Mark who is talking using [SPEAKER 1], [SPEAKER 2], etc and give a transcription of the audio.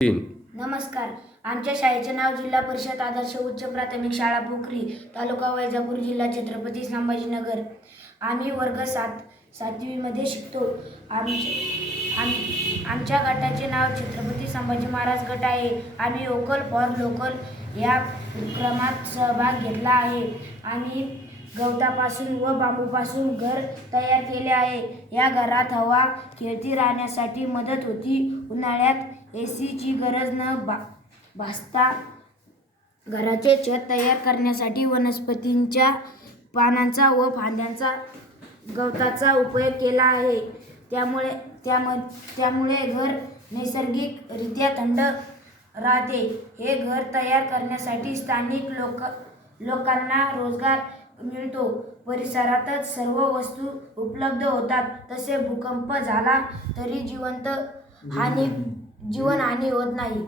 [SPEAKER 1] तीन.
[SPEAKER 2] नमस्कार. आमच्या शाळेचे नाव जिल्हा परिषद आदर्श उच्च प्राथमिक शाळा पोखरी तालुका वैजापूर जिल्हा छत्रपती संभाजीनगर. आम्ही वर्ग सात सातवीमध्ये शिकतो. आमचे आम आमच्या गटाचे नाव छत्रपती संभाजी महाराज गट आहे. आम्ही ओकल फॉर लोकल या उपक्रमात सहभाग घेतला आहे. आणि गवतापासून व बांबूपासून घर तयार केले आहे. या घरात हवा खेळती राहण्यासाठी मदत होती. उन्हाळ्यात ए सीची गरज न बा भासता घराचे छत तयार करण्यासाठी वनस्पतींच्या पानांचा व फांद्यांचा गवताचा उपयोग केला आहे. त्यामुळे त्याम त्यामुळे घर नैसर्गिकरित्या थंड राहते. हे घर तयार करण्यासाठी स्थानिक लोक लोकांना रोजगार मिळतो. परिसरातच सर्व वस्तू उपलब्ध होतात. तसे भूकंप झाला तरी जिवंत हानी जीवनहानी होत नाही.